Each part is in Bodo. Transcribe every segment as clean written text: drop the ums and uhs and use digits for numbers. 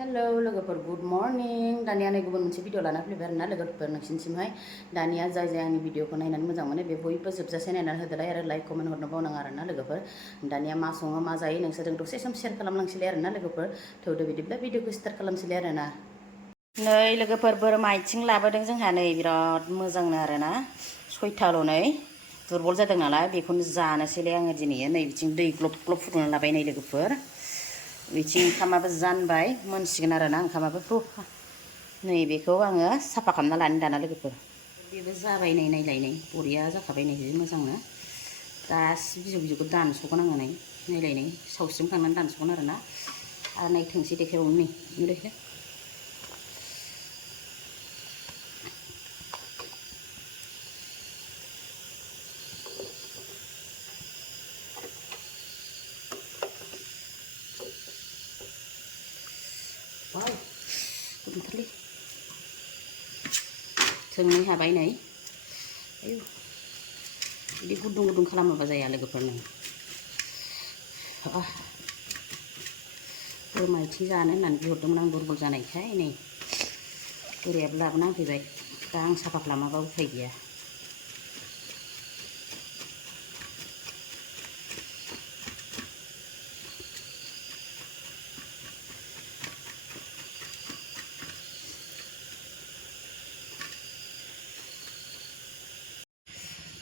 हेलो लोगोफोर गुड मर्निं दानिया नै गुबुन मोनसे भिडिअ लाना फैबाय आरोना लोगोफोर नोंसिनिसिमहाय दानिया जाय जाय आंनि भिडिअखौ नायनानै मोजां मोनो बे बयबो जोबजासे नायनानै होदोलाय आरो लाइक कमेन्ट हरनो बावनाङा आरोना लोगोफोर दानिया मा सङो मा जायो नोंसोरजों दसे सम शेयार खालामलांसैलाय आरोना लोगोफोर थौदो बिदिब्ला भिडिअखौ स्टार्ट खालामसैलाय आरोना नै लोगोफोर बोरमा आथिं लाबोदों जोंहा नै बिराद मोजांनो आरोना सयथाल' नै दुरबल जादों नालाय बेखौनो जानोसैलाय आङो दिनै नै बिथिं दै ग्लब ग्लब फुदुंना लाबाय नै लोगोफोर बिथिं ओंखामाबो जानबाय मोनसिगोन आरोना ओंखामाबो नै बेखौ आङो साफा खालामना लानो दाना लोगोफोर बेबो जाबाय नै नायलाय नै बरिया जाखाबाय नै जि मोजांनो गासिबो बिजौ बिजौखौ दानस'गोन आङो नै नायलाय नै सावस्रिमखांनानै दानस'गोन आरोना आरो नै थोंसे देखायबावनो नै नुदों वाव गुदुंथारलै थोंनै हाबाय नै आयु बिदि गुदुं गुदुं खालामाबा जाया लोगोफोरनो बोरमा आथिं जानो होननानै बिहरदोंमोन आं दुरबल जानायखाय नै बोरायाबो लाबोना होफैबाय दा आं साफा खालामाबा उफाय गैया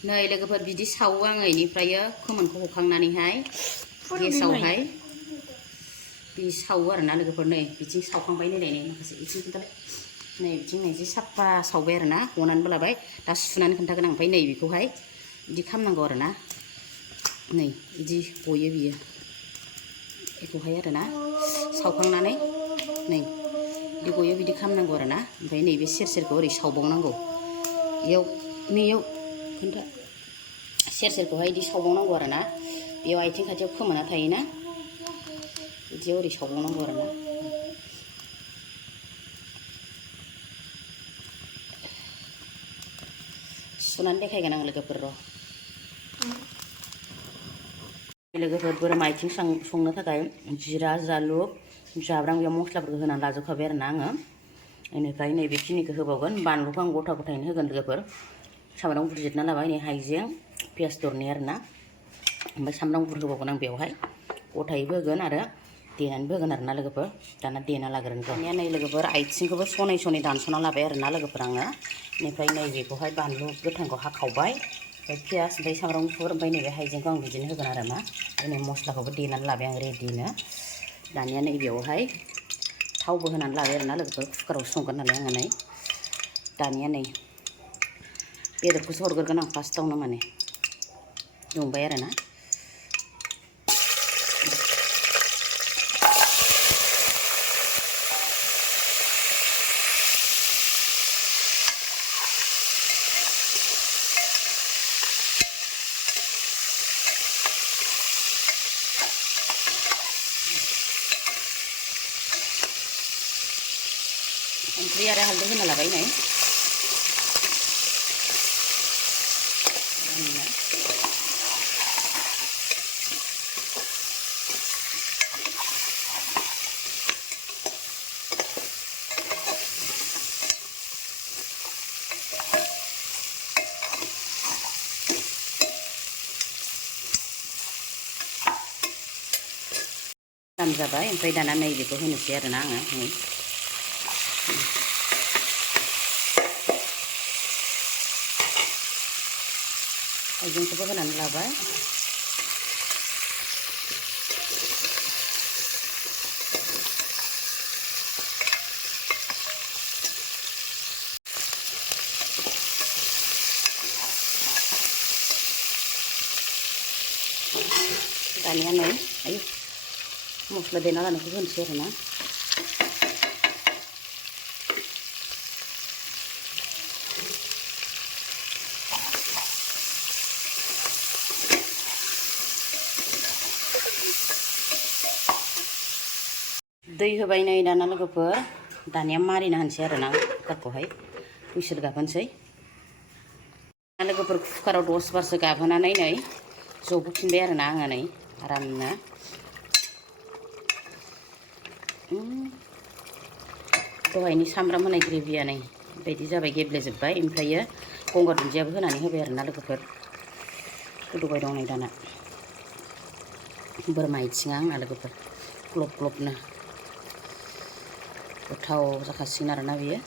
नै लोगोफोर बिदि सावो आङो इनिफ्राय खोमोनखौ हखांनानैहाय गेसावहाय बि सावो आरोना लोगोफोर नै बिथिं सावखांबाय नायलाय नै माखासे इथिं खोन्थालाय नै बिथिं नै जि साफा सावबाय आरोना हनानैबो लाबाय दा सुनानै खोन्थागोन आं ओमफ्राय नै बेखौहाय बिदि खालामनांगौ आरोना नै बिदि गयो बियो बेखौहाय आरोना सावखांनानै नै बिदि गयो बिदि खालामनांगौ आरोना ओमफ्राय नैबे सेर सेरखौ ओरै सावबावनांगौ नैयाव खोन्था सेर सेरखौहाय बिदि सावबावनांगौ आरोना बेयाव आथिं खाथियाव खोमोना थायोना बिदियाव ओरै सावबावनांगौ आरोना सुनानै देखायगोन आं लोगोफोर र' लोगोफोर बोरमा आथिं संनो थाखाय जिरा जालुक जाब्रां बेयाव मस्लाफोरखौ होनानै लाजोबखाबाय आरोना आङो बेनिफ्राय नैबेखिनिखौ होबावगोन बानलुखौ आं गथा गथायैनो होगोन लोगोफोर सामब्राम गुफुर जिरना लाबाय नै हाइजें पियास दरनै आरोना ओमफ्राय सामब्राम गुफुर होबावगोन आं बेवहाय गथायैबो होगोन आरो देनानैबो होगोन आरोना लोगोफोर दाना देना लाग्रोन दानिया नै लोगोफोर आथिंखौबो सनै सनै दानस'ना लाबाय आरोना लोगोफोर आङो बेनिफ्राय नैबेखौहाय बानलु गोथांखौ हाखावबाय ओमफ्राय पियास ओमफ्राय सामब्राम गुफुर ओमफ्राय नैबे हाइजेंखौ आं बिदिनो होगोन आरो मा नै मस्लाखौबो देनानै लाबाय आं रेडिनो दानिया नैबेयावहाय थावबो होनानै लाबाय आरोना लोगोफोर कुकाराव संगोन नालाय आङो नै दानिया नै बेदरखौसो हरग्रोगोन आं फार्स्टआवनो माने दुंबाय आरोना संख्रि आरो हालदै होना लाबाय नै दाम जाबाय ओमफ्राय दाना नैबेखौ होनोसै आरोना आङो नै हाइजेंखौबो होनानै लाबाय दानिया नै आयु मस्ला देना लानायखौ होनोसै आरोना दै होबाय नै दाना लोगोफोर दानिया मारिना होनोसै आरोना कुकारखौहाय हुइसेल गाबहोनोसै लोगोफोर कुकाराव 10 बारसो गाबहोनानै नै जबहोफिनबाय आरोना आङो नै आरामनो दहायनि सामब्राम होनाय ग्रेभिया नै बायदि जाबाय गेब्लेजोब्बाय ओमफ्रायो गंगार दुन्दियाबो होनानै होबाय आरोना लोगोफोर गोदौबाय दं नै दाना बोरमा आथिङा आंना लोगोफोर ग्लब ग्लबनो गोथाव जाखासिगोन आरोना बियो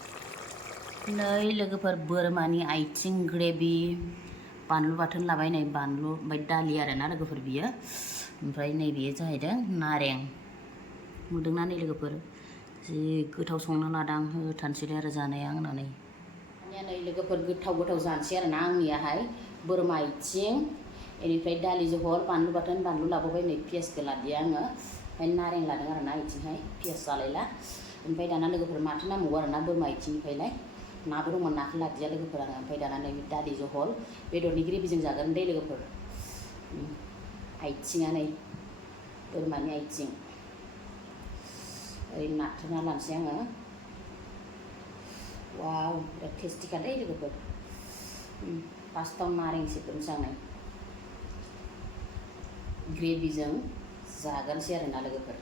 नै लोगोफोर बोरमानि आथिं ग्रेभि बानलु बाथोन लाबाय नै बानलु ओमफ्राय दालि आरोना लोगोफोर बियो ओमफ्राय नै बेयो जाहैदों नारें नुदोंना नै लोगोफोर जि गोथाव संनो लादां होथारनोसैलाय आरो जानाया आंना नै दानिया नै लोगोफोर गोथाव जानोसै आरोना आंनियाहाय बोरमा आथिं बेनिफ्राय दालि जहल बानलु बाथोन बानलु लाबोबाय नै पियासखौ लादिया आङो ओमफ्राय नारें लादों आरोना आथिंहाय पियास जालायला ओमफ्राय दाना लोगोफोर माथो नांबावगौ आरोना बोरमा आथिंनिफ्रायलाय नाबो दंमोन नाखौ लादिया लोगोफोर आङो ओमफ्राय दाना नै दालि जहल बेदरनि ग्रेभिजों जागोन दे लोगोफोर आथिङा नै बोरमानि आथिं ओरै नाथ्रोना लानोसै आङो वाव बिराद टेस्टिखालै लोगोफोर फार्स्टआव नारें सेबग्रोनोसै आं नै ग्रेभिजों जागोनसै आरोना लोगोफोर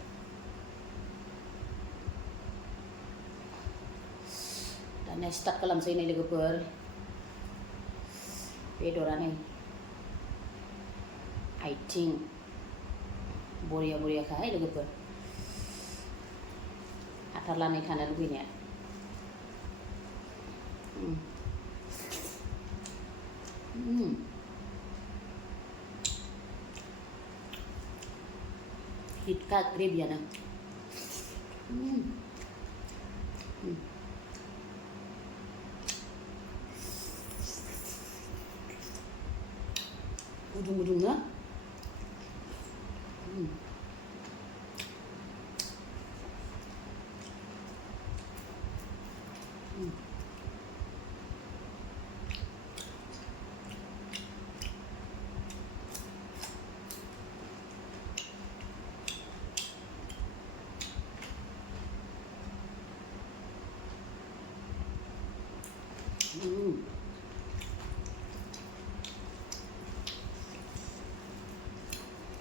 दानिया स्टार्ट खालामसै नै लोगोफोर बेदरा नै आथिं बरियाखाहाय लोगोफोर हाथारलानै थानो लुबैनाया हिटखा ग्रेभियानो गुदुंनो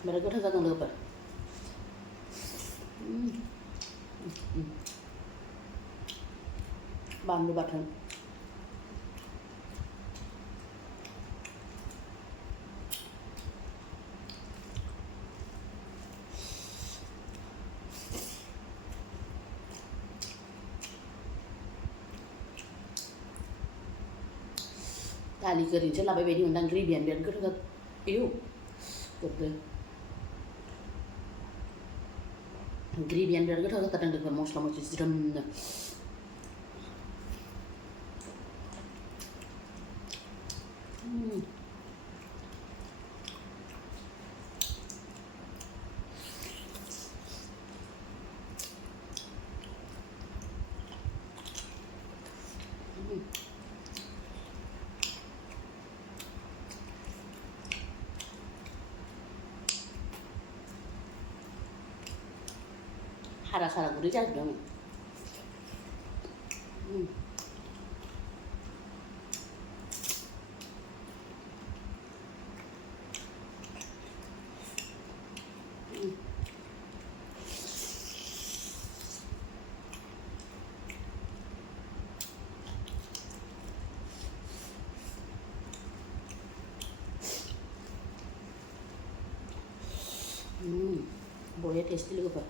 बिराद गोथाव जादों लोगोफोर बानलु बाथोन दालिखौ ओरैनोसो लाबाय बायदि मोनदां ग्रेभियानो बिराद गोथाव जादों इउ जोबदों ग्रेभियानो बिराद गोथाव जाथारदों लोगोफोर मस्ला मस्लि ज्रोमनो हारा सारा गुरै जाजोबदों बरिया टेस्टि लोगोफोर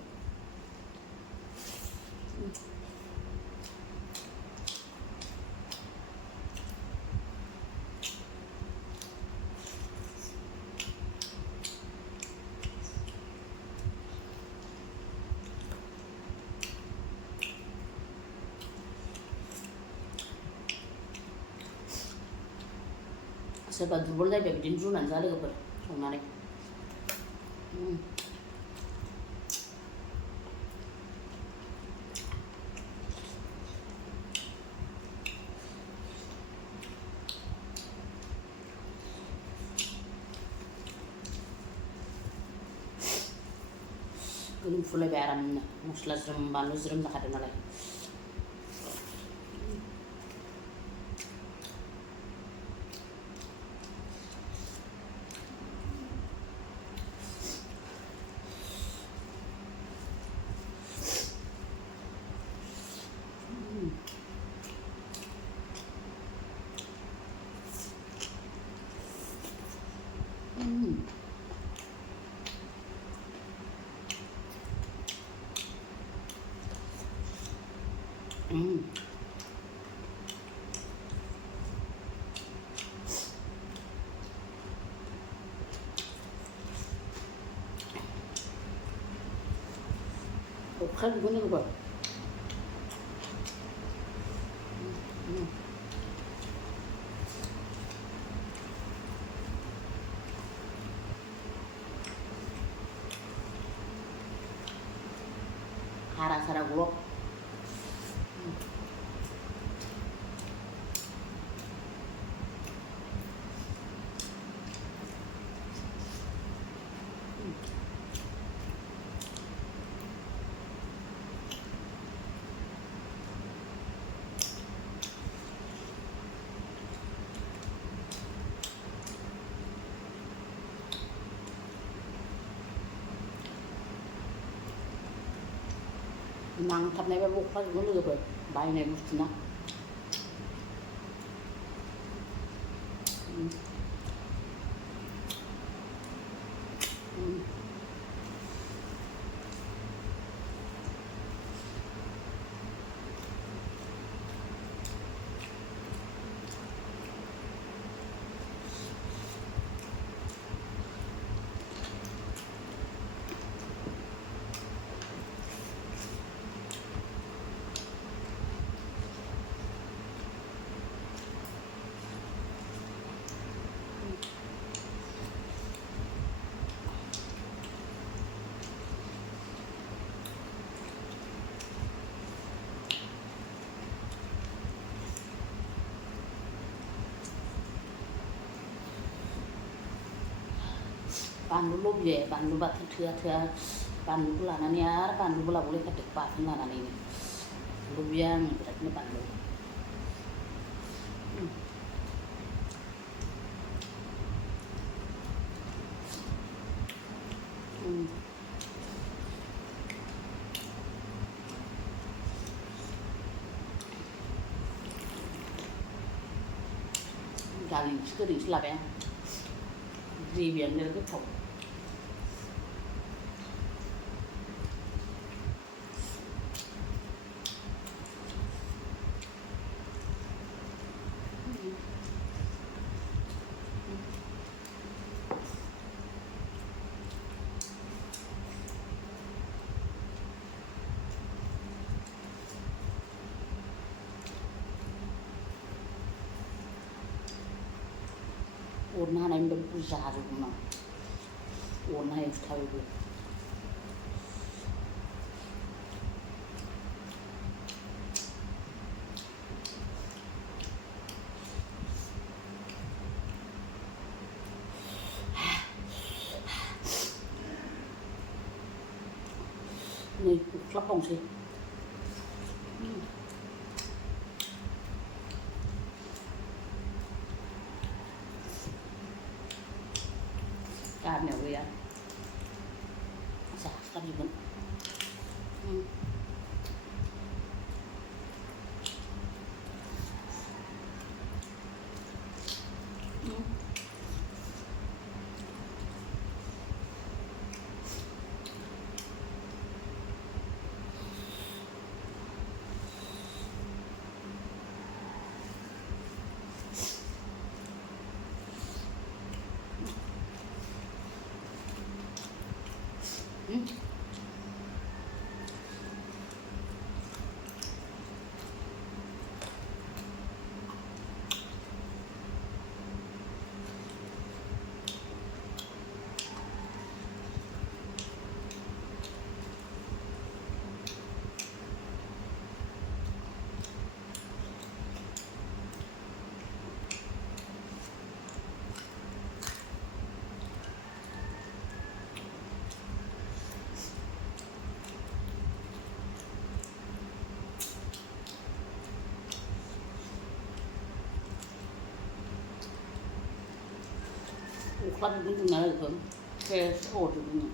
सोरबा दुरबल जायोबा बिदिनो रुनानै जा लोगोफोर संनानै गोलोमफुलायबाय आरामनो मस्ला ज्रोम बानलु ज्रोम जाखादों नालाय Khăn cũng như vậy. Hara gulok. Nang thập này bốc phát cũng lừa rồi bài này một chút nào Pandu lo biaya, pandu bat thua, pandu lah nani ar, pandu bola boleh ketek pat lah nani ini. Lo biang berat ni pandu. Galing sekali selap ya. Di biang dia tu thau. Warna yang berpusat rumah, warna yang tahu tu. Ni kelapong sih. Này vậy á, sao cái gì vậy? Khoan cũng ngờ được không? Khe sổ được không?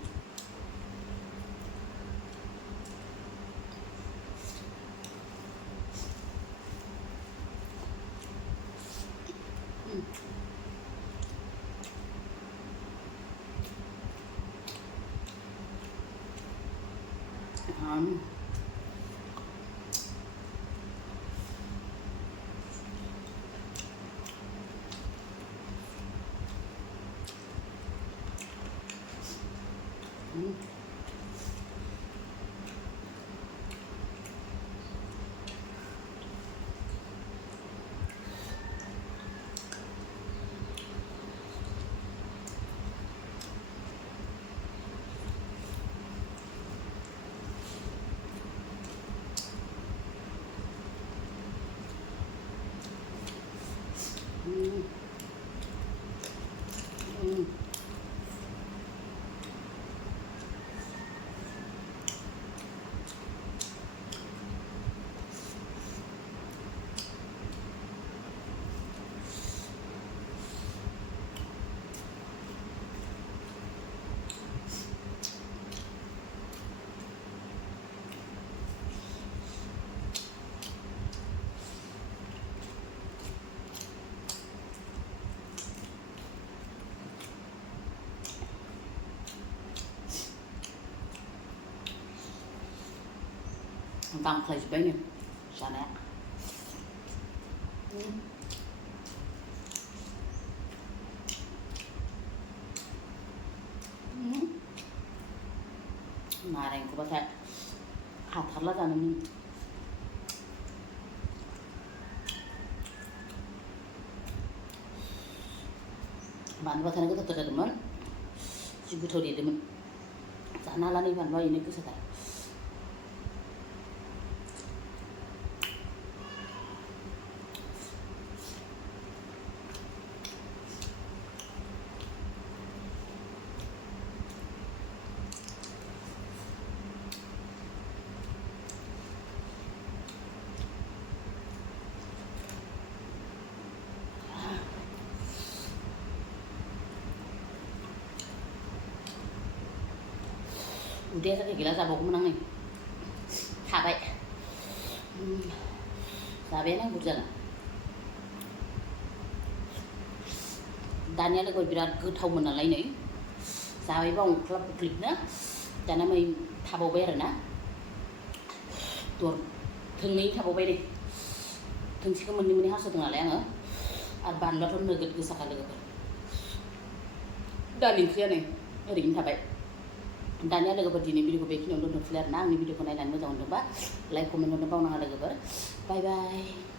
गांख्लायजोब्बायनो जानाया नारेंखौबाथाय हाथारला जानो बानलुबाथाय गोथावथार जादोंमोन जि गोथाव देदोंमोन जानो हाला नै बानलुआ बेनो गोसाथार उदैया जाखाय गैला जाबावगौमोन आं नै थाबाय जाबायानो बुरजानो दानिया लोगो बिराद गोथावमोन नालाय नै जाबायबा अंख्लाब बुख्लिबनो दाना मै थाबावबाय आरोना थोंनै थाबावबाय दे थोंसेखौ मोननै हास'दों नालाय आङो आरो बानलुआथ' नोगोद गोसाखा लोगोफोर दालि ओंख्रिया नै ओरैनो थाबाय दानिया लोगोफोर दिनै भिडिअखौ बेखिनियावनो दोनथ'नोसैलाय आरोना आंनि भिडिअखौ नायनानै मोजां मोनदोंबा लाइक कमेन्ट हरनो बावनाङा लोगोफोर बाय बाय